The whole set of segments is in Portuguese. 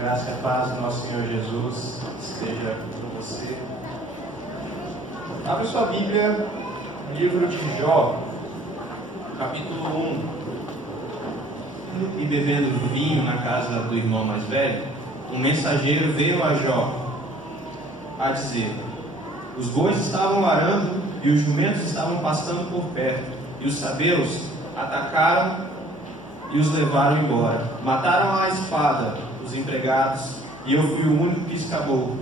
graça e a paz do nosso Senhor Jesus esteja com você. Abra sua Bíblia no livro de Jó, capítulo 1. E bebendo vinho na casa do irmão mais velho, um mensageiro veio a Jó a dizer: os bois estavam arando e os jumentos estavam pastando por perto, e os sabeus atacaram e os levaram embora. Mataram à espada os empregados, e eu fui o único que escapou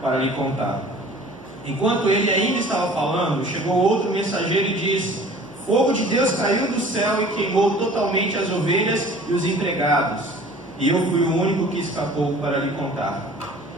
para lhe contar. Enquanto ele ainda estava falando, chegou outro mensageiro e disse: fogo de Deus caiu do céu e queimou totalmente as ovelhas e os empregados, e eu fui o único que escapou para lhe contar.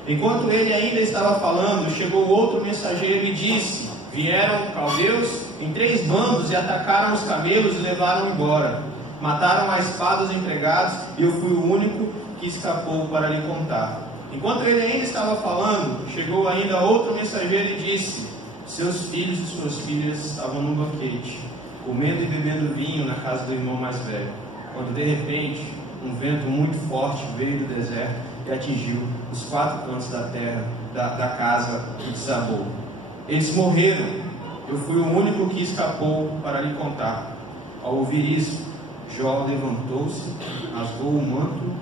Enquanto ele ainda estava falando, chegou outro mensageiro e disse: vieram caldeus em 3 bandos e atacaram os camelos e levaram embora. Mataram à espada os empregados, e eu fui o único que escapou para lhe contar. Enquanto ele ainda estava falando, chegou ainda outro mensageiro e disse: seus filhos e suas filhas estavam no banquete, comendo e bebendo vinho na casa do irmão mais velho, quando de repente um vento muito forte veio do deserto e atingiu os 4 cantos da terra da casa e desabou. Eles morreram. Eu fui o único que escapou para lhe contar. Ao ouvir isso, Jó levantou-se, rasgou o manto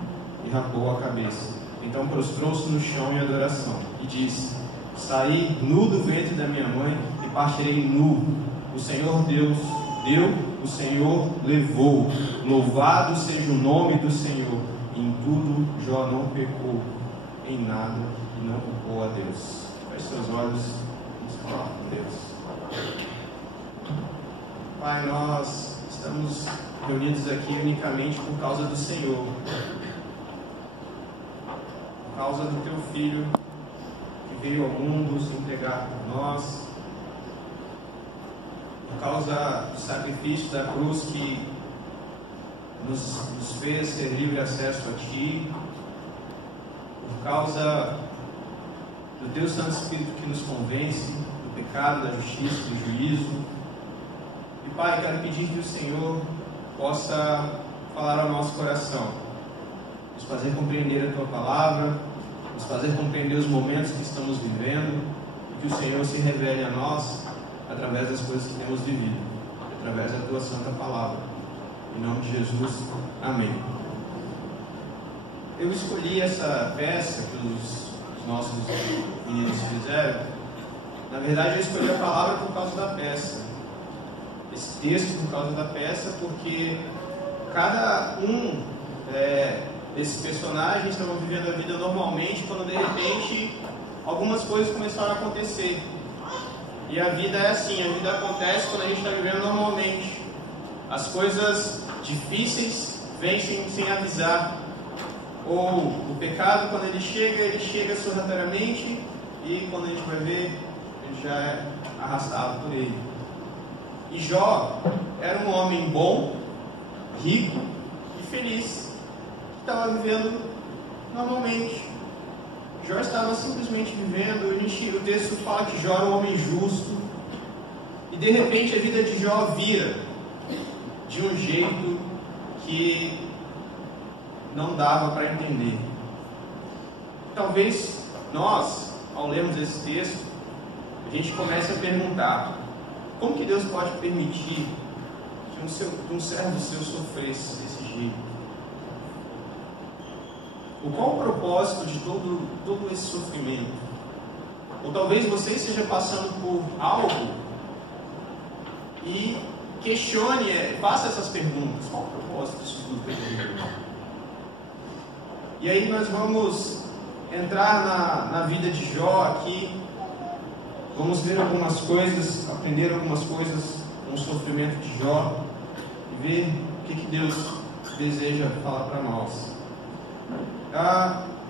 e rapou a cabeça. Então prostrou-se no chão em adoração e disse: saí nu do ventre da minha mãe e partirei nu. O Senhor Deus deu, o Senhor levou. Louvado seja o nome do Senhor. Em tudo Jó não pecou em nada e não culpou a Deus. Feche seus olhos, vamos falar com Deus. Pai, nós estamos reunidos aqui unicamente por causa do Senhor, por causa do Teu Filho que veio ao mundo se entregar por nós, por causa do sacrifício da cruz que nos fez ter livre acesso a Ti, por causa do Teu Santo Espírito que nos convence do pecado, da justiça, do juízo. E Pai, quero pedir que o Senhor possa falar ao nosso coração, nos fazer compreender a Tua palavra, nos fazer compreender os momentos que estamos vivendo, e que o Senhor se revele a nós através das coisas que temos vivido, através da Tua santa palavra. Em nome de Jesus, amém. Eu escolhi essa peça que os nossos meninos fizeram. Na verdade, eu escolhi a palavra por causa da peça, esse texto por causa da peça, porque cada um desses personagens estavam vivendo a vida normalmente, quando de repente algumas coisas começaram a acontecer. E a vida é assim, a vida acontece quando a gente está vivendo normalmente. As coisas difíceis vêm sem avisar. Ou o pecado, quando ele chega sorrateiramente, e quando a gente vai ver, ele já é arrastado por ele. E Jó era um homem bom, rico e feliz, que estava vivendo normalmente. Jó estava simplesmente vivendo. O texto fala que Jó era um homem justo, e de repente a vida de Jó vira de um jeito que não dava para entender. Talvez nós, ao lermos esse texto, a gente comece a perguntar: como que Deus pode permitir que um servo seu sofresse desse jeito? Qual o propósito de todo esse sofrimento? Ou talvez você esteja passando por algo e questione, faça essas perguntas: qual o propósito disso tudo que eu estou vivendo? E aí nós vamos entrar na vida de Jó aqui. Vamos ver algumas coisas, aprender algumas coisas com o sofrimento de Jó e ver o que Deus deseja falar para nós.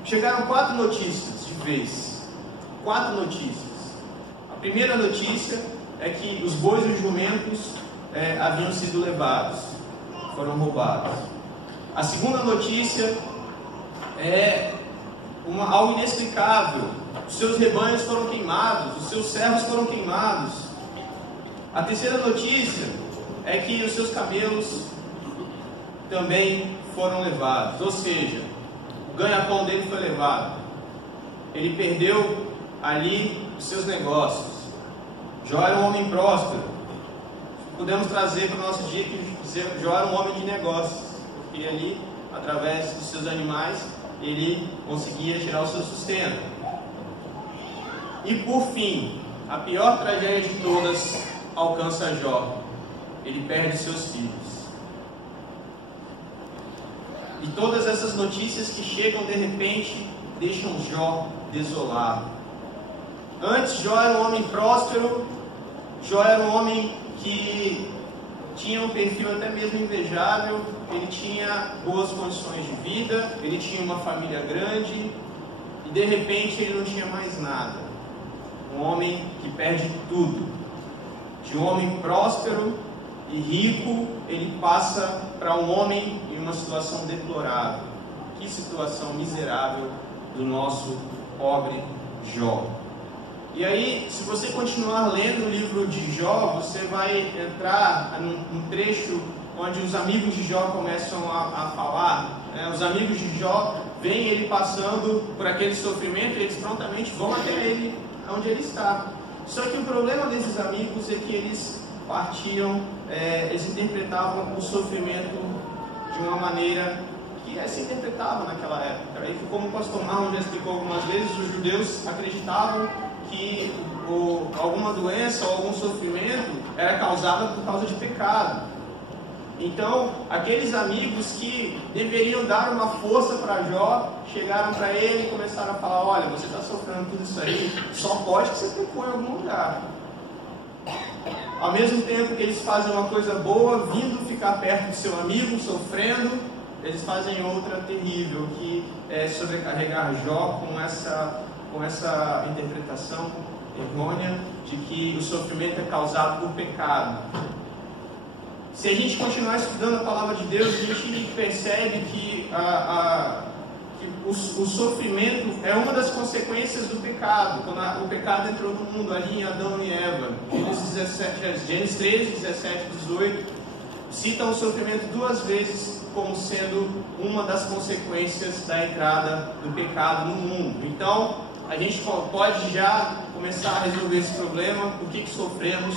Chegaram 4 notícias de vez. 4 notícias. A primeira notícia é que os bois e os jumentos haviam sido levados, foram roubados. A segunda notícia é algo inexplicável: os seus rebanhos foram queimados, os seus servos foram queimados. A terceira notícia é que os seus camelos também foram levados. Ou seja, ganha-pão dele foi levado. Ele perdeu ali os seus negócios. Jó era um homem próspero. Podemos trazer para o nosso dia que Jó era um homem de negócios, porque ali, através dos seus animais, ele conseguia tirar o seu sustento. E por fim, a pior tragédia de todas alcança Jó. Ele perde seus filhos. E todas essas notícias que chegam de repente deixam Jó desolado. Antes Jó era um homem próspero, Jó era um homem que tinha um perfil até mesmo invejável, ele tinha boas condições de vida, ele tinha uma família grande, e de repente ele não tinha mais nada. Um homem que perde tudo. De um homem próspero e rico, ele passa para um homem em uma situação deplorável. Que situação miserável do nosso pobre Jó. E aí, se você continuar lendo o livro de Jó, você vai entrar num trecho onde os amigos de Jó começam a falar. Os amigos de Jó veem ele passando por aquele sofrimento e eles prontamente vão até ele, onde ele está. Só que o problema desses amigos é que eles partiam, eles interpretavam o sofrimento de uma maneira que se interpretava naquela época. E como o pastor Marlon já explicou algumas vezes, os judeus acreditavam que alguma doença ou algum sofrimento era causada por causa de pecado. Então, aqueles amigos que deveriam dar uma força para Jó, chegaram para ele e começaram a falar: olha, você está sofrendo tudo isso aí, só pode que você pecou em algum lugar. Ao mesmo tempo que eles fazem uma coisa boa, vindo ficar perto do seu amigo, sofrendo, eles fazem outra terrível, que é sobrecarregar Jó com essa interpretação errônea de que o sofrimento é causado por pecado. Se a gente continuar estudando a palavra de Deus, a gente percebe que o sofrimento é uma das consequências do pecado. Quando o pecado entrou no mundo, ali em Adão e Eva, Gênesis 13, 17, 18, citam o sofrimento duas vezes como sendo uma das consequências da entrada do pecado no mundo. Então, a gente pode já começar a resolver esse problema. O que sofremos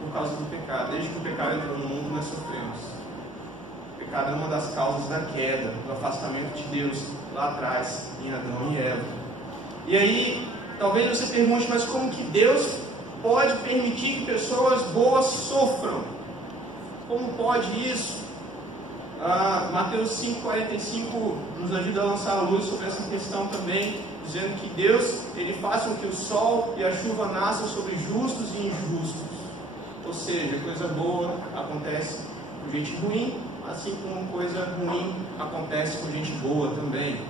por causa do pecado. Desde que o pecado entrou no mundo, nós sofremos. O pecado é uma das causas da queda, do afastamento de Deus lá atrás, em Adão e Eva. E aí, talvez você pergunte: mas como que Deus pode permitir que pessoas boas sofram? Como pode isso? Mateus 5,45 nos ajuda a lançar a luz sobre essa questão também, dizendo que Deus, Ele faz com que o sol e a chuva nasçam sobre justos e injustos. Ou seja, coisa boa acontece com gente ruim, assim como coisa ruim acontece com gente boa também.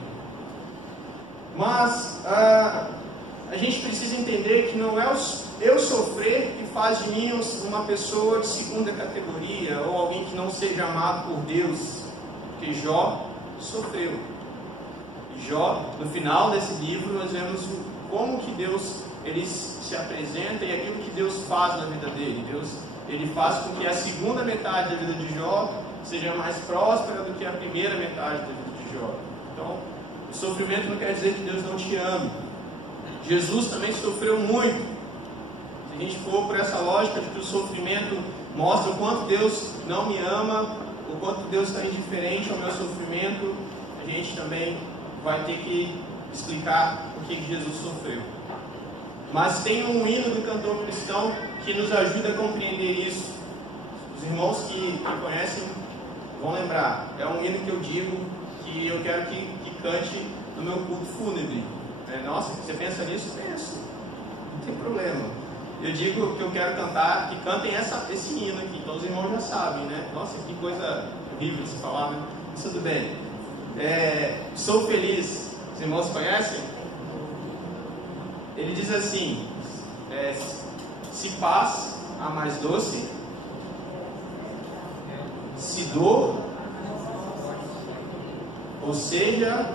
Mas a gente precisa entender que não é eu sofrer que faz de mim uma pessoa de segunda categoria, ou alguém que não seja amado por Deus. Porque Jó sofreu. E Jó, no final desse livro, nós vemos como que Deus ele se apresenta e aquilo que Deus faz na vida dele. Deus, ele faz com que a segunda metade da vida de Jó seja mais próspera do que a primeira metade da vida de Jó. Então, o sofrimento não quer dizer que Deus não te ame. Jesus também sofreu muito. Se a gente for por essa lógica de que o sofrimento mostra o quanto Deus não me ama, o quanto Deus está indiferente ao meu sofrimento, a gente também vai ter que explicar o que Jesus sofreu. Mas tem um hino do cantor cristão que nos ajuda a compreender isso. Os irmãos que conhecem vão lembrar. É um hino que eu digo que eu quero que cante no meu culto fúnebre. Nossa, você pensa nisso? Penso. Não tem problema. Eu digo que eu quero cantar, que cantem esse hino aqui. Então os irmãos já sabem, né? Nossa, que coisa horrível essa palavra. Mas tudo bem. Sou feliz. Os irmãos conhecem? Ele diz assim: se paz a mais doce, se dor, ou seja,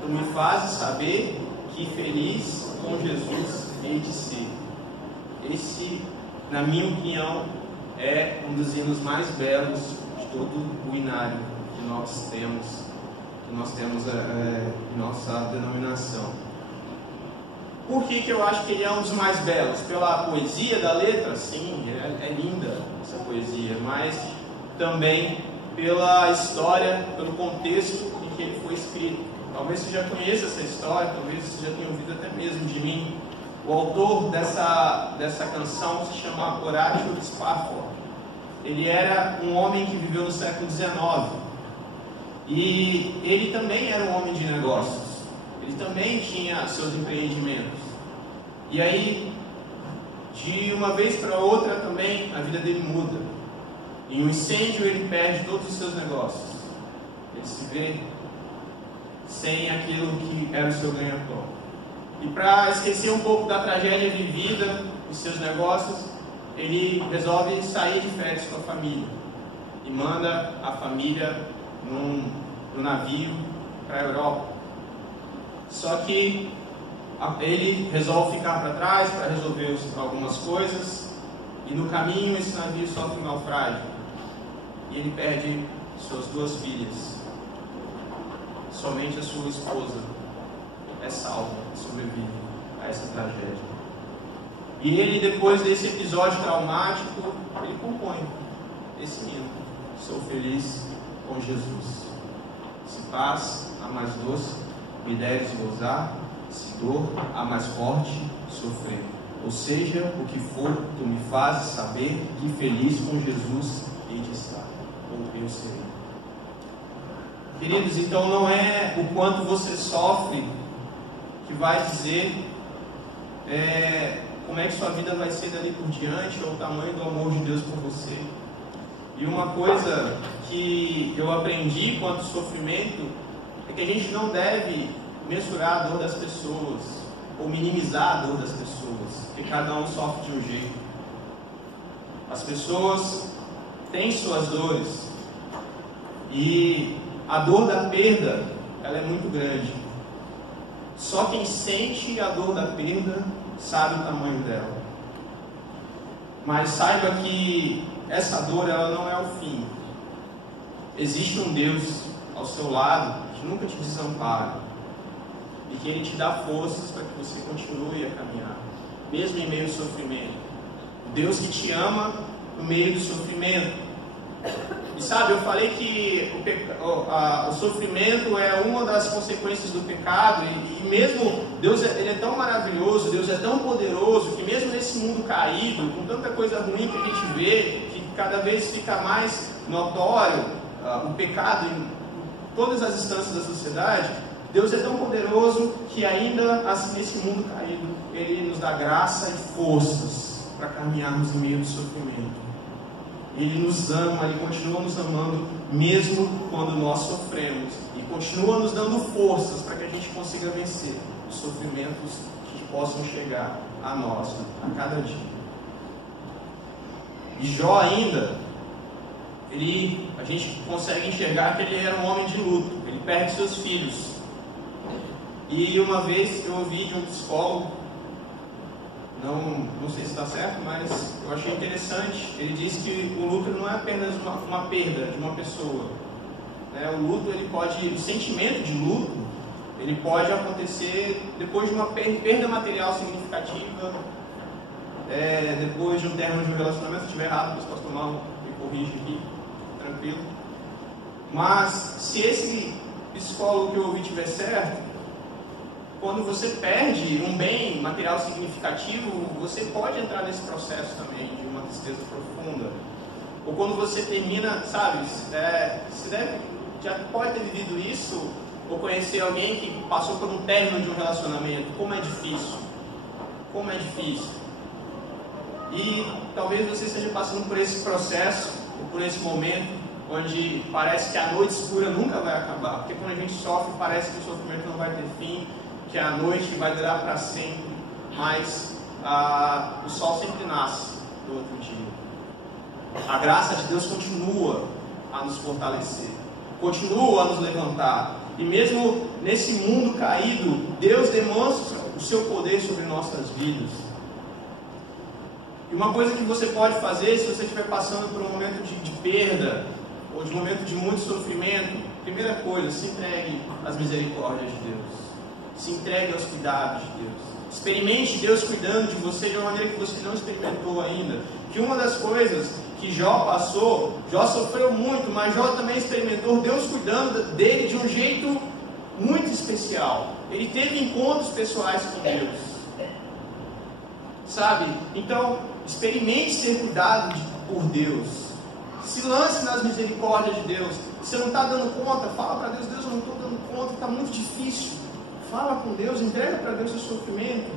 tu me fazes saber que feliz com Jesus hei de ser. Esse, na minha opinião, é um dos hinos mais belos de todo o inário que nós temos que nós temos em nossa denominação. Por que eu acho que ele é um dos mais belos? Pela poesia da letra? Sim, é linda essa poesia, mas também pela história, pelo contexto em que ele foi escrito. Talvez você já conheça essa história, talvez você já tenha ouvido até mesmo de mim. O autor dessa canção se chama Horácio Spafford. Ele era um homem que viveu no século XIX. E ele também era um homem de negócios. Ele também tinha seus empreendimentos. E aí, de uma vez para outra também, a vida dele muda. Em um incêndio ele perde todos os seus negócios. Ele se vê sem aquilo que era o seu ganha-pão. E para esquecer um pouco da tragédia vivida em seus negócios, ele resolve sair de férias com a família. E manda a família no navio para a Europa. Só que ele resolve ficar para trás para resolver algumas coisas. E no caminho esse navio sofre um naufrágio. E ele perde suas 2 filhas. Somente a sua esposa é salva, sobrevive a essa tragédia. E ele, depois desse episódio traumático, ele compõe esse hino: sou feliz com Jesus. Se paz, a mais doce, me deres gozar, se dor, a mais forte, sofrer. Ou seja, o que for, tu me fazes saber que feliz com Jesus hei de estar, ou eu serei. Queridos, então não é o quanto você sofre que vai dizer como é que sua vida vai ser dali por diante, ou o tamanho do amor de Deus por você. E uma coisa que eu aprendi quanto ao sofrimento é que a gente não deve mensurar a dor das pessoas, ou minimizar a dor das pessoas, porque cada um sofre de um jeito. As pessoas têm suas dores, e a dor da perda, ela é muito grande. Só quem sente a dor da perda sabe o tamanho dela. Mas saiba que essa dor, ela não é o fim. Existe um Deus ao seu lado que nunca te desampara e que Ele te dá forças para que você continue a caminhar, mesmo em meio ao sofrimento. Deus que te ama no meio do sofrimento. E sabe, eu falei que o sofrimento é uma das consequências do pecado, e mesmo Deus ele é tão maravilhoso, Deus é tão poderoso, que mesmo nesse mundo caído, com tanta coisa ruim que a gente vê, que cada vez fica mais notório o pecado em todas as instâncias da sociedade, Deus é tão poderoso que ainda assim nesse mundo caído, Ele nos dá graça e forças para caminharmos no meio do sofrimento. Ele nos ama, Ele continua nos amando mesmo quando nós sofremos, e continua nos dando forças para que a gente consiga vencer os sofrimentos que possam chegar a nós a cada dia. E Jó ainda, a gente consegue enxergar que ele era um homem de luto, ele perde seus filhos. E uma vez eu ouvi de um psicólogo, não sei se está certo, mas eu achei interessante. Ele disse que o luto não é apenas uma perda de uma pessoa. O luto, o sentimento de luto, ele pode acontecer depois de uma perda material significativa, depois de um término de um relacionamento. Se estiver errado, o pastor Mal me corrige aqui, tranquilo. Mas se esse psicólogo que eu ouvi estiver certo, quando você perde um bem material significativo, você pode entrar nesse processo também de uma tristeza profunda. Ou quando você termina, sabe, você já pode ter vivido isso, ou conhecer alguém que passou por um término de um relacionamento. Como é difícil. Como é difícil. E talvez você esteja passando por esse processo, ou por esse momento, onde parece que a noite escura nunca vai acabar. Porque quando a gente sofre, parece que o sofrimento não vai ter fim, que a noite vai durar para sempre, mas o sol sempre nasce no outro dia. A graça de Deus continua a nos fortalecer, continua a nos levantar, e mesmo nesse mundo caído, Deus demonstra o seu poder sobre nossas vidas. E uma coisa que você pode fazer, se você estiver passando por um momento de perda, ou de um momento de muito sofrimento, Primeira coisa, se entregue às misericórdias de Deus. Se entregue aos cuidados de Deus. Experimente Deus cuidando de você de uma maneira que você não experimentou ainda. Que uma das coisas que Jó passou, Jó sofreu muito, mas Jó também experimentou Deus cuidando dele de um jeito muito especial. Ele teve encontros pessoais com Deus. Sabe? Então, experimente ser cuidado por Deus. Se lance nas misericórdias de Deus. Se você não está dando conta, fala para Deus: Deus, eu não estou dando conta, está muito difícil. Fala com Deus, entrega para Deus o sofrimento,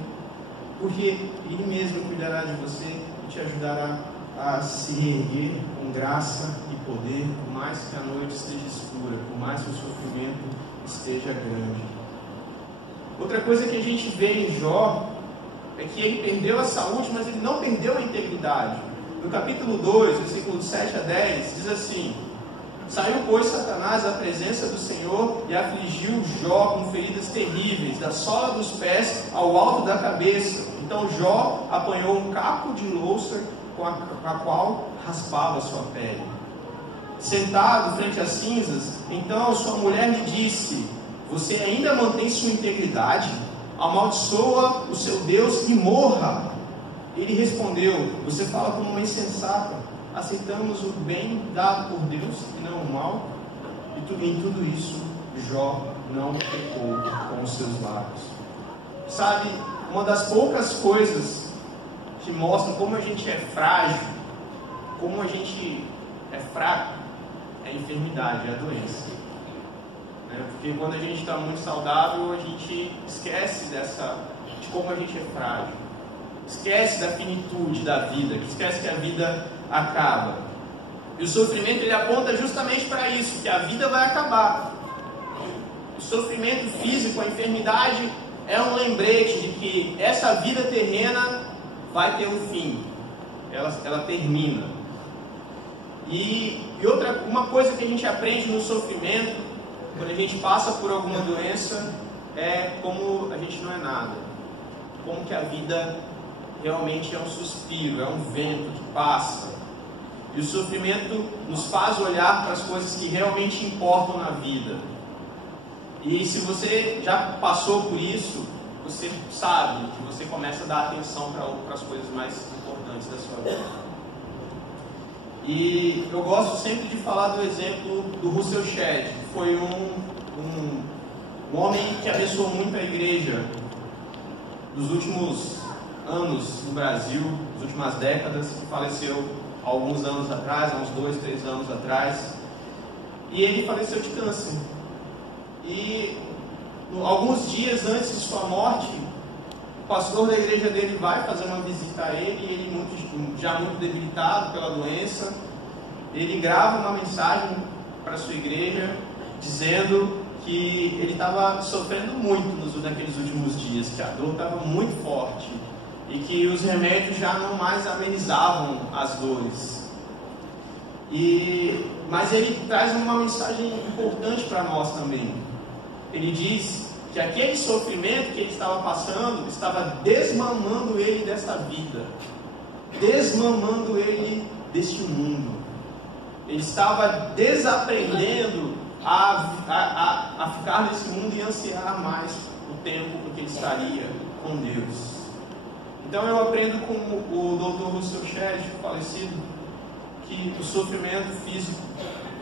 porque Ele mesmo cuidará de você e te ajudará a se reerguer com graça e poder, por mais que a noite esteja escura, por mais que o sofrimento esteja grande. Outra coisa que a gente vê em Jó é que ele perdeu a saúde, mas ele não perdeu a integridade. No capítulo 2, versículos 7 a 10, diz assim: Saiu, pois, Satanás da presença do Senhor e afligiu Jó com feridas terríveis, da sola dos pés ao alto da cabeça. Então Jó apanhou um caco de louça com a qual raspava sua pele. Sentado frente às cinzas, então sua mulher lhe disse: Você ainda mantém sua integridade? Amaldiçoa o seu Deus e morra. Ele respondeu: Você fala como uma insensata. Aceitamos o bem dado por Deus e não o mal. E em tudo isso, Jó não pecou com os seus lábios. Sabe, uma das poucas coisas que mostram como a gente é frágil, como a gente é fraco, é a enfermidade, é a doença. Porque quando a gente está muito saudável, a gente esquece de como a gente é frágil. Esquece da finitude da vida, esquece que a vida acaba. E o sofrimento, ele aponta justamente para isso, que a vida vai acabar. O sofrimento físico, a enfermidade, é um lembrete de que essa vida terrena vai ter um fim. Ela termina. E uma coisa que a gente aprende no sofrimento, quando a gente passa por alguma doença, é como a gente não é nada. Como que a vida realmente é um suspiro, é um vento que passa. E o sofrimento nos faz olhar para as coisas que realmente importam na vida. E se você já passou por isso, você sabe que você começa a dar atenção para as coisas mais importantes da sua vida. E eu gosto sempre de falar do exemplo do Russell Shedd, que foi um homem que abençoou muito a igreja dos últimos anos no Brasil, nas últimas décadas, que faleceu há alguns anos atrás, há uns 2, 3 anos atrás, e ele faleceu de câncer. E alguns dias antes de sua morte, o pastor da igreja dele vai fazer uma visita a ele, e ele, já muito debilitado pela doença, ele grava uma mensagem para a sua igreja, dizendo que ele estava sofrendo muito naqueles últimos dias, que a dor estava muito forte, e que os remédios já não mais amenizavam as dores. Mas ele traz uma mensagem importante para nós também. Ele diz que aquele sofrimento que ele estava passando estava desmamando ele desta vida, desmamando ele deste mundo. Ele estava desaprendendo a ficar nesse mundo e ansiar mais o tempo em que ele estaria com Deus. Então eu aprendo com o Dr. Russell Shedd, falecido, que o sofrimento físico,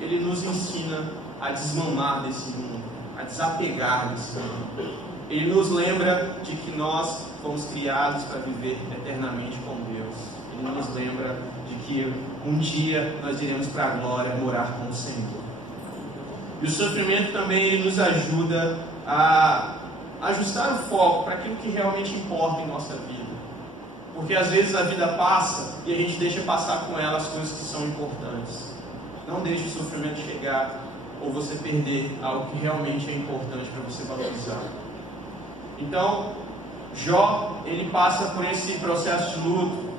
ele nos ensina a desmamar desse mundo, a desapegar desse mundo. Ele nos lembra de que nós fomos criados para viver eternamente com Deus. Ele nos lembra de que um dia nós iremos para a glória morar com o Senhor. E o sofrimento também ele nos ajuda a ajustar o foco para aquilo que realmente importa em nossa vida. Porque às vezes a vida passa e a gente deixa passar com ela as coisas que são importantes. Não deixe o sofrimento chegar ou você perder algo que realmente é importante para você valorizar. Então, Jó, ele passa por esse processo de luto.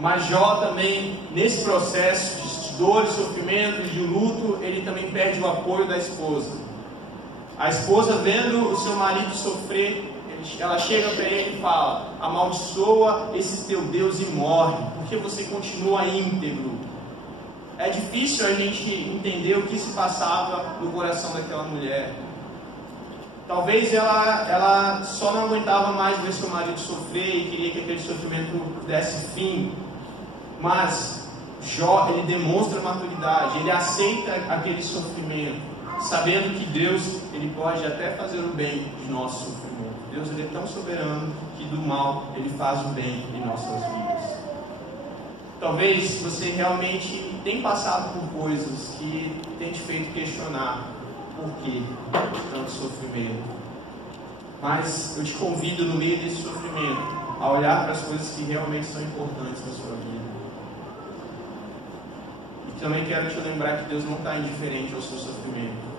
Mas Jó também, nesse processo de dor, de sofrimento, de luto, ele também perde o apoio da esposa. A esposa, vendo o seu marido sofrer, ela chega para ele e fala: amaldiçoa esse teu Deus e morre, porque você continua íntegro. é difícil a gente entender o que se passava no coração daquela mulher. Talvez ela só não aguentava mais ver seu marido sofrer e queria que aquele sofrimento desse fim. Mas Jó, ele demonstra maturidade, ele aceita aquele sofrimento, sabendo que Deus, ele pode até fazer o bem de nosso sofrimento. Deus, ele é tão soberano que do mal ele faz o bem em nossas vidas. Talvez você realmente tenha passado por coisas que tem te feito questionar por que tanto sofrimento. Mas eu te convido, no meio desse sofrimento, a olhar para as coisas que realmente são importantes na sua vida. E também quero te lembrar que Deus não está indiferente ao seu sofrimento.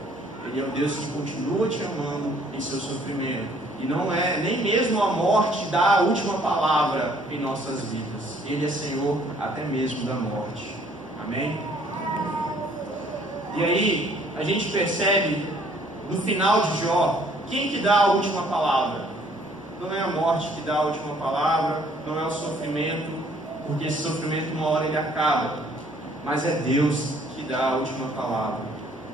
Ele é o Deus que continua te amando em seu sofrimento. E não é nem mesmo a morte dá a última palavra em nossas vidas. Ele é Senhor até mesmo da morte. Amém? E aí, a gente percebe no final de Jó, quem que dá a última palavra? Não é a morte que dá a última palavra, não é o sofrimento, porque esse sofrimento uma hora ele acaba, mas é Deus que dá a última palavra.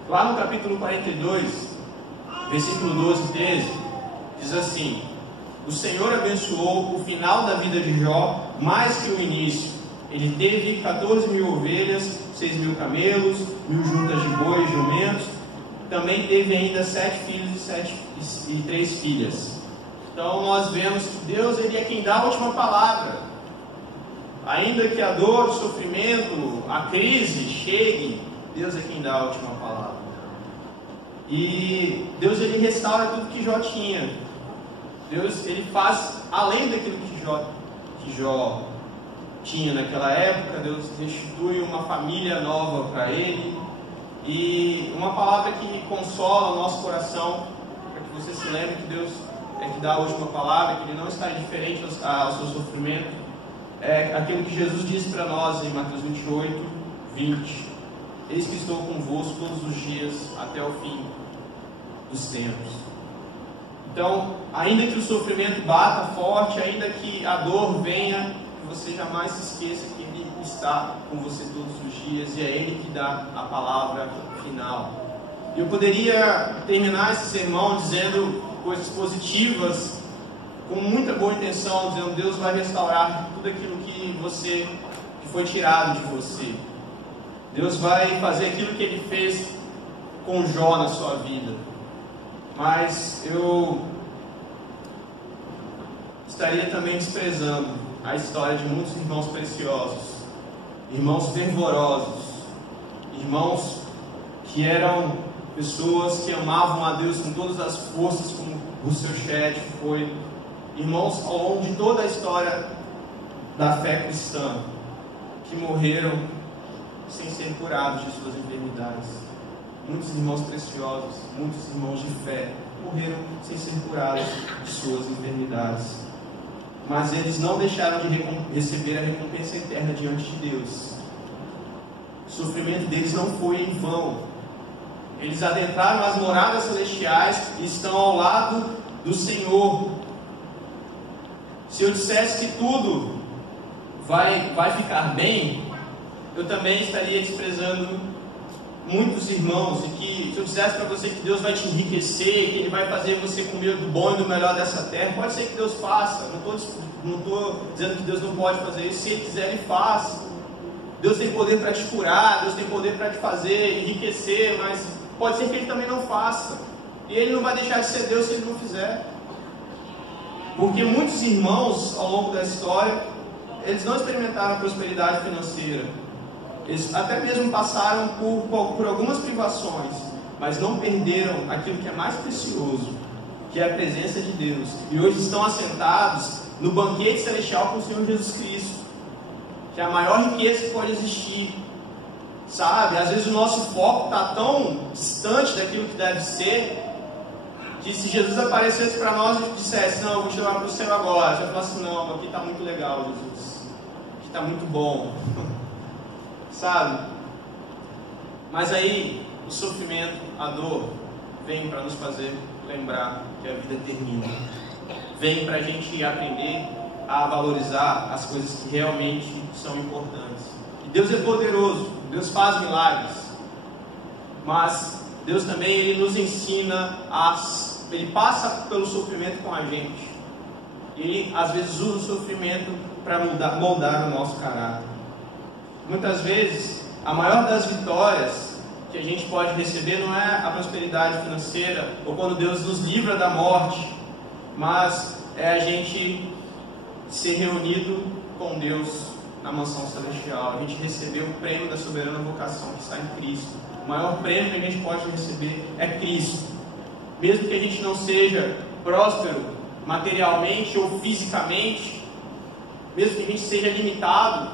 Lá no capítulo 42, versículo 12 e 13, diz assim: o Senhor abençoou o final da vida de Jó mais que o início. Ele teve 14.000 ovelhas, 6.000 camelos, 1.000 juntas de bois e jumentos. Também teve ainda 7 filhos e 3 filhas. Então nós vemos que Deus, ele é quem dá a última palavra. Ainda que a dor, o sofrimento, a crise chegue, Deus é quem dá a última palavra. E Deus, ele restaura tudo que Jó tinha. Deus, ele faz além daquilo que Jó tinha naquela época. Deus restitui uma família nova para ele. E uma palavra que consola o nosso coração, para que você se lembre que Deus é que dá a última palavra, que Ele não está indiferente ao seu sofrimento, é aquilo que Jesus disse para nós em Mateus 28, 20. Eis que estou convosco todos os dias até o fim dos tempos. Então, ainda que o sofrimento bata forte, ainda que a dor venha, que você jamais se esqueça que Ele está com você todos os dias e é Ele que dá a palavra final. Eu poderia terminar esse sermão dizendo coisas positivas, com muita boa intenção, dizendo: Deus vai restaurar tudo aquilo que foi tirado de você. Deus vai fazer aquilo que Ele fez com Jó na sua vida. Mas eu estaria também desprezando a história de muitos irmãos preciosos, irmãos fervorosos, irmãos que eram pessoas que amavam a Deus com todas as forças, como o seu Ched foi, irmãos ao longo de toda a história da fé cristã, que morreram sem ser curados de suas enfermidades. Muitos irmãos preciosos, muitos irmãos de fé morreram sem ser curados de suas enfermidades. Mas eles não deixaram de receber a recompensa eterna diante de Deus. O sofrimento deles não foi em vão. Eles adentraram as moradas celestiais e estão ao lado do Senhor. Se eu dissesse que tudo vai ficar bem, eu também estaria desprezando muitos irmãos. E que se eu dissesse para você que Deus vai te enriquecer, que Ele vai fazer você comer do bom e do melhor dessa terra, pode ser que Deus faça. Não estou dizendo que Deus não pode fazer isso. Se Ele quiser, Ele faz. Deus tem poder para te curar, Deus tem poder para te fazer enriquecer, mas pode ser que Ele também não faça. E Ele não vai deixar de ser Deus se Ele não fizer. Porque muitos irmãos, ao longo da história, eles não experimentaram prosperidade financeira. Eles até mesmo passaram por algumas privações, mas não perderam aquilo que é mais precioso, que é a presença de Deus. E hoje estão assentados no banquete celestial com o Senhor Jesus Cristo, que é a maior riqueza que pode existir. Sabe, às vezes o nosso foco está tão distante daquilo que deve ser, que se Jesus aparecesse para nós e dissesse: não, eu vou te levar para o céu agora, você vai falar assim: não, aqui está muito legal, Jesus, aqui está muito bom. Sabe? Mas aí o sofrimento, a dor, vem para nos fazer lembrar que a vida termina. Vem para a gente aprender a valorizar as coisas que realmente são importantes. E Deus é poderoso Deus faz milagres, mas Deus também Ele nos ensina, Ele passa pelo sofrimento com a gente. Ele às vezes usa o sofrimento para moldar o nosso caráter. Muitas vezes, a maior das vitórias que a gente pode receber não é a prosperidade financeira, ou quando Deus nos livra da morte, mas é a gente ser reunido com Deus na mansão celestial, a gente receber o prêmio da soberana vocação que está em Cristo. O maior prêmio que a gente pode receber é Cristo. Mesmo que a gente não seja próspero materialmente ou fisicamente, mesmo que a gente seja limitado,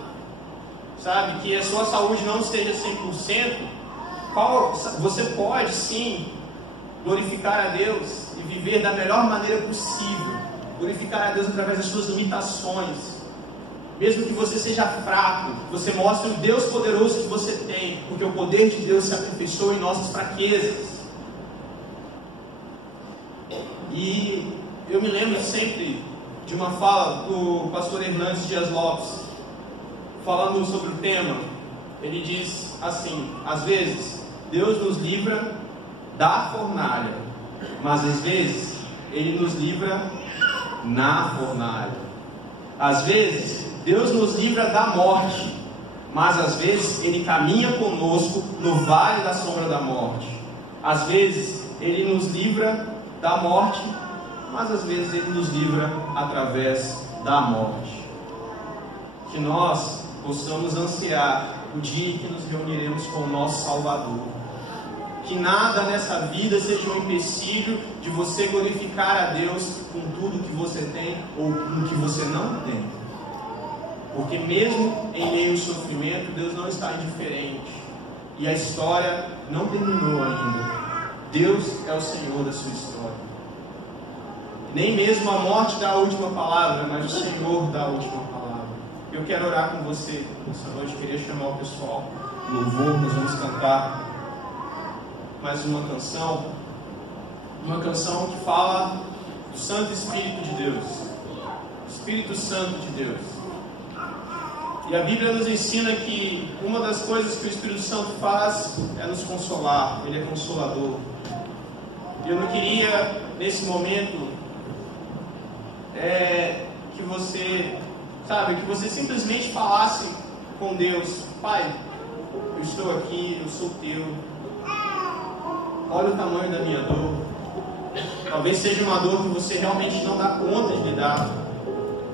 sabe, que a sua saúde não esteja 100%, você pode sim glorificar a Deus e viver da melhor maneira possível. Glorificar a Deus através das suas limitações. Mesmo que você seja fraco, você mostre o Deus poderoso que você tem, porque o poder de Deus se aperfeiçoa em nossas fraquezas. E eu me lembro sempre de uma fala do pastor Hernandes Dias Lopes, falando sobre o tema. Ele diz assim: às vezes Deus nos livra da fornalha, mas às vezes Ele nos livra na fornalha. Às vezes Deus nos livra da morte, mas às vezes Ele caminha conosco no vale da sombra da morte. Às vezes Ele nos livra da morte, mas às vezes Ele nos livra através da morte. Que nós possamos ansiar o dia em que nos reuniremos com o nosso Salvador. Que nada nessa vida seja um empecilho de você glorificar a Deus com tudo que você tem ou com o que você não tem. Porque mesmo em meio ao sofrimento, Deus não está indiferente. E a história não terminou ainda. Deus é o Senhor da sua história. Nem mesmo a morte dá a última palavra, mas o Senhor dá a última palavra. Eu quero orar com você essa noite. Queria chamar o pessoal no louvor. Nós vamos cantar mais uma canção que fala do Santo Espírito de Deus, o Espírito Santo de Deus. E a Bíblia nos ensina que uma das coisas que o Espírito Santo faz é nos consolar. Ele é consolador. E eu não queria nesse momento que você simplesmente falasse com Deus: Pai, eu estou aqui, eu sou teu. Olha o tamanho da minha dor. Talvez seja uma dor que você realmente não dá conta de lidar.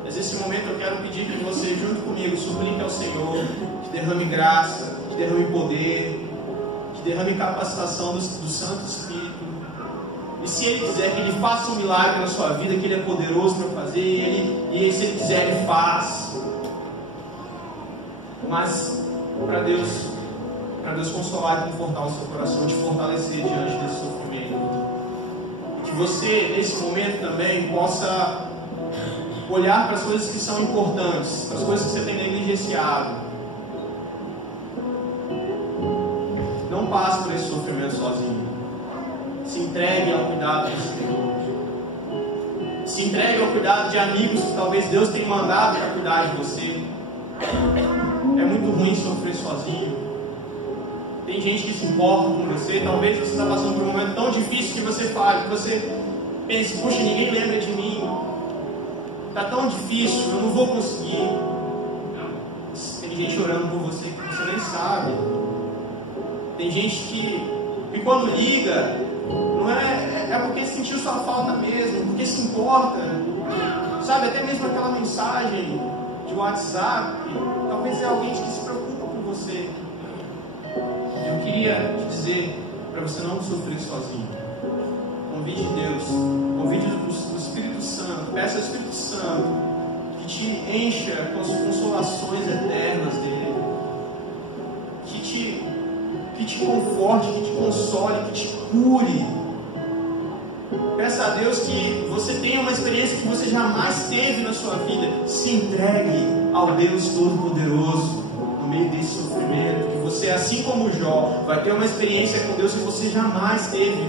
Mas nesse momento eu quero pedir que você, junto comigo, suplique ao Senhor que derrame graça, que derrame poder, que derrame capacitação do Santo Espírito. E se Ele quiser que Ele faça um milagre na sua vida, que Ele é poderoso para fazer, e se Ele quiser, Ele faz. Mas para Deus consolar e confortar o seu coração, te fortalecer diante desse sofrimento. Que você, nesse momento também, possa olhar para as coisas que são importantes, para as coisas que você tem negligenciado. Não passe por esse sofrimento sozinho. Se entregue ao cuidado do Senhor. Se entregue ao cuidado de amigos que talvez Deus tenha mandado para cuidar de você. É muito ruim sofrer sozinho. Tem gente que se importa com você. Talvez você está passando por um momento tão difícil que você fale, que você pense: puxa, ninguém lembra de mim. Está tão difícil, eu não vou conseguir. Tem gente orando por você que você nem sabe. Tem gente que quando liga, não é porque sentiu sua falta mesmo, porque se importa. Sabe, até mesmo aquela mensagem de WhatsApp, talvez é alguém que se preocupa com você. Eu queria te dizer para você não sofrer sozinho. Convide Deus, convide o Espírito Santo, peça ao Espírito Santo que te encha com as consolações eternas dele, que te conforte, que te console, que te cure. Peça a Deus que você tenha uma experiência que você jamais teve na sua vida. Se entregue ao Deus Todo-Poderoso no meio desse sofrimento, que você, assim como Jó, vai ter uma experiência com Deus que você jamais teve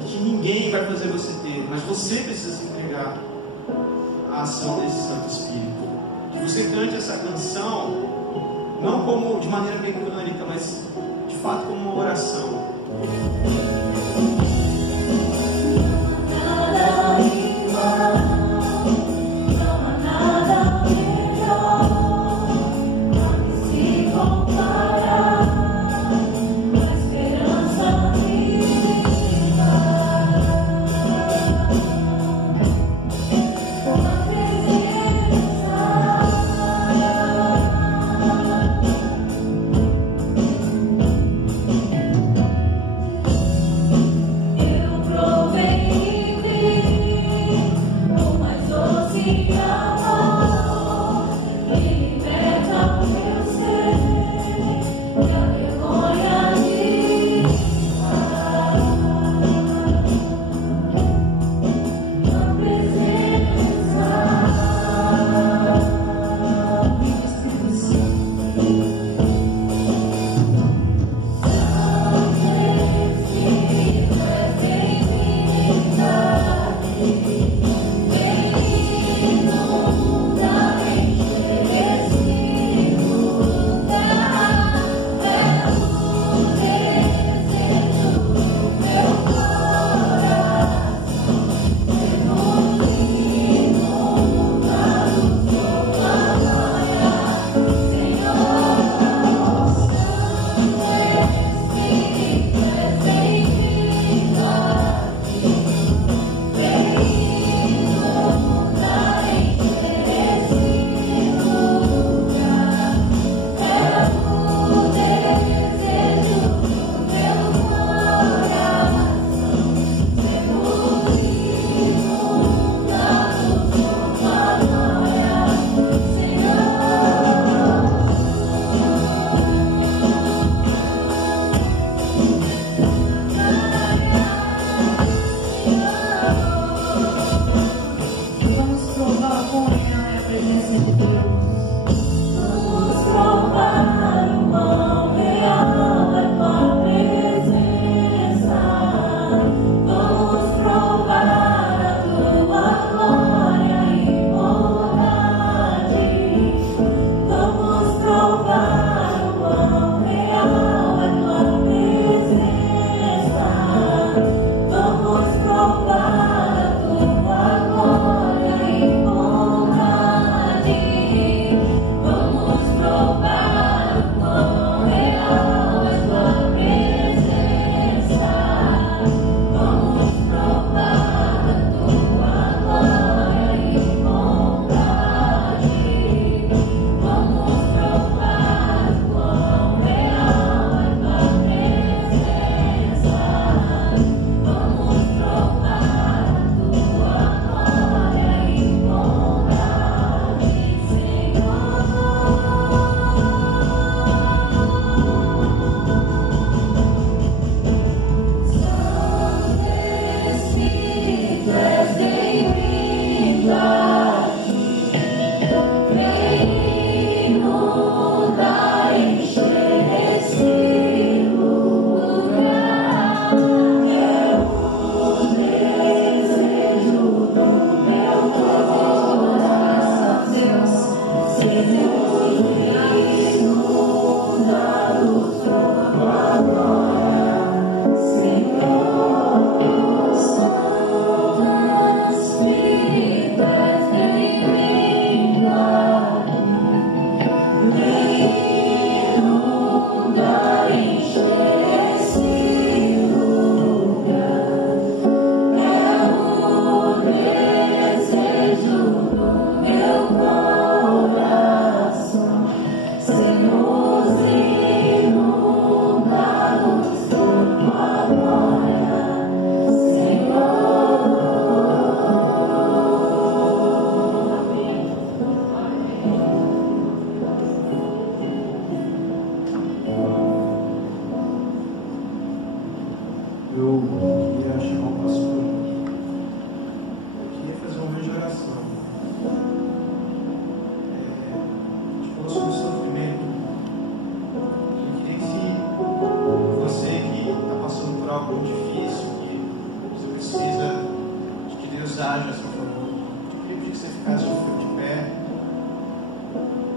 e que ninguém vai fazer você ter, mas você precisa se entregar à ação desse Santo Espírito. Que você cante essa canção não como de maneira mecânica, mecânica, mas de fato como uma oração.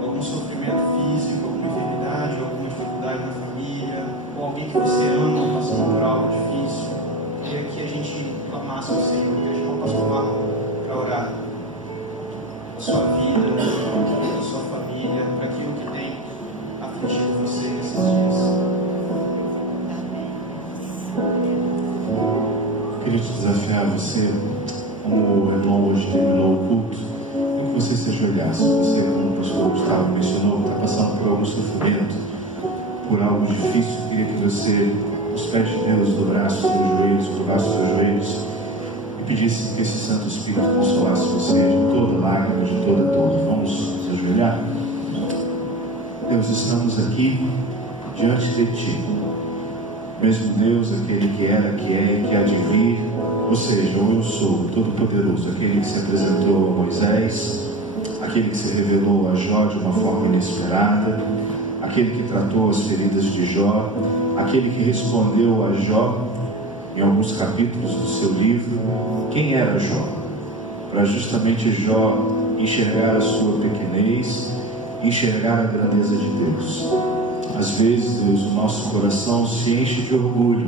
Algum sofrimento físico, alguma enfermidade, alguma dificuldade na família. gente clamasse ao Senhor, que a gente não pastor Marlon para orar a sua vida, a sua família, para aquilo que tem afligido você nesses dias. Eu queria te desafiar você, como o irmão hoje terminou o culto, que você se ajoelhasse. Você, como o pastor Gustavo mencionou, está passando por algum sofrimento, por algo difícil. Eu queria que você, aos pés de Deus, dobrasse os seus joelhos, curvasse os seus joelhos e pedisse que esse Santo Espírito consolasse você de toda lágrima, de toda dor. Vamos nos ajoelhar? Deus, estamos aqui diante de Ti, mesmo Deus, aquele que era, que é e que há de vir, ou seja, o Eu Sou, Todo-Poderoso, aquele que se apresentou a Moisés, aquele que se revelou a Jó de uma forma inesperada, aquele que tratou as feridas de Jó, aquele que respondeu a Jó em alguns capítulos do seu livro quem era Jó, para justamente Jó enxergar a sua pequenez, enxergar a grandeza de Deus. Às vezes, Deus, o nosso coração se enche de orgulho,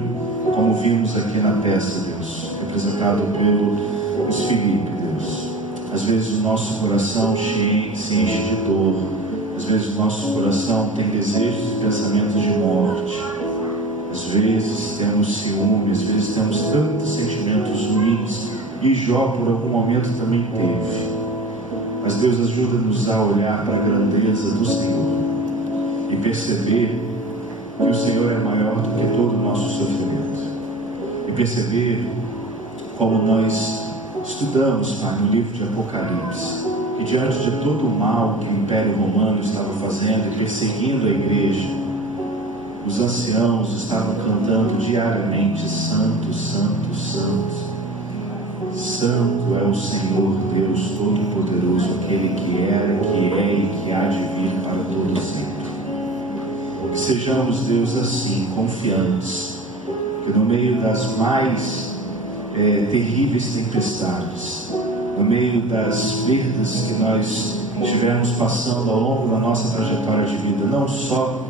como vimos aqui na peça, Deus, representado pelos Filipe, Deus. Às vezes o nosso coração se enche de dor. Às vezes o nosso coração tem desejos e pensamentos de morte. Às vezes temos ciúme, às vezes temos tantos sentimentos ruins, e Jó por algum momento também teve. Mas Deus, ajuda-nos a olhar para a grandeza do Senhor e perceber que o Senhor é maior do que todo o nosso sofrimento, e perceber, como nós estudamos, Pai, no livro de Apocalipse, que diante de todo o mal que o Império Romano estava fazendo e perseguindo a igreja, os anciãos estavam cantando diariamente: Santo, Santo, Santo. Santo é o Senhor Deus Todo-Poderoso, aquele que era, que é e que há de vir para todo sempre. Que sejamos, Deus, assim, confiantes, que no meio das mais terríveis tempestades, no meio das perdas que nós estivermos passando ao longo da nossa trajetória de vida, não só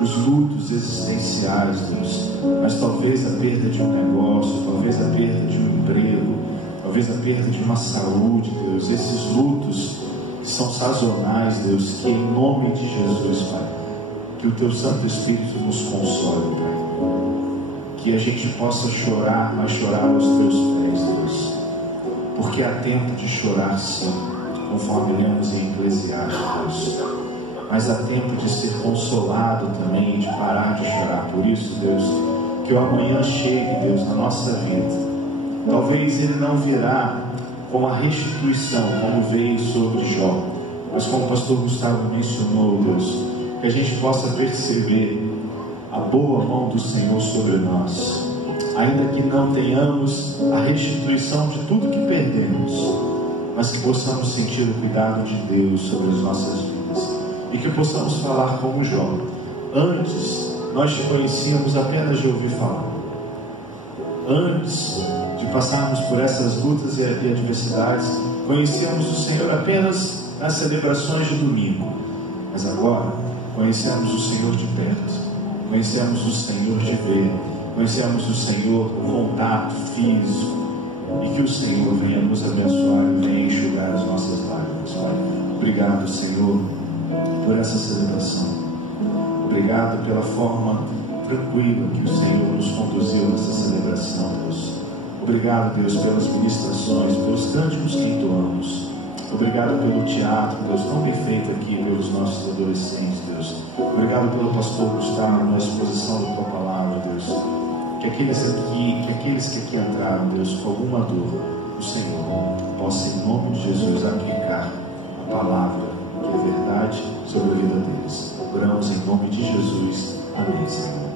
os lutos existenciais, Deus, mas talvez a perda de um negócio, talvez a perda de um emprego, talvez a perda de uma saúde, Deus, esses lutos que são sazonais, Deus, que em nome de Jesus, Pai, que o Teu Santo Espírito nos console, Pai, que a gente possa chorar, mas chorar aos Teus pés, Deus, porque há tempo de chorar sim, conforme lemos em Eclesiastes, Deus, mas há tempo de ser consolado também, de parar de chorar. Por isso, Deus, que o amanhã chegue, Deus, na nossa vida. Talvez ele não virá com a restituição, como veio sobre Jó, mas como o pastor Gustavo mencionou, Deus, que a gente possa perceber a boa mão do Senhor sobre nós, ainda que não tenhamos a restituição de tudo que perdemos, mas que possamos sentir o cuidado de Deus sobre as nossas vidas, e que possamos falar como Jó: antes nós te conhecíamos apenas de ouvir falar, antes de passarmos por essas lutas e adversidades, conhecíamos o Senhor apenas nas celebrações de domingo, mas agora conhecemos o Senhor de perto, conhecemos o Senhor de ver, conhecemos o Senhor com contato físico, e que o Senhor venha nos abençoar e venha enxugar as nossas lágrimas, Pai. Obrigado, Senhor, por essa celebração. Obrigado pela forma tranquila que o Senhor nos conduziu nessa celebração, Deus. Obrigado, Deus, pelas ministrações, pelos cânticos que entoamos. Obrigado pelo teatro, Deus, tão perfeito aqui pelos nossos adolescentes, Deus. Obrigado pelo pastor Gustavo, na exposição da Tua palavra, Deus. Que aqueles que aqui entraram, Deus, com alguma dor, o Senhor possa, em nome de Jesus, aplicar a palavra, que é verdade, sobre a vida deles. Oramos em nome de Jesus. Amém, Senhor.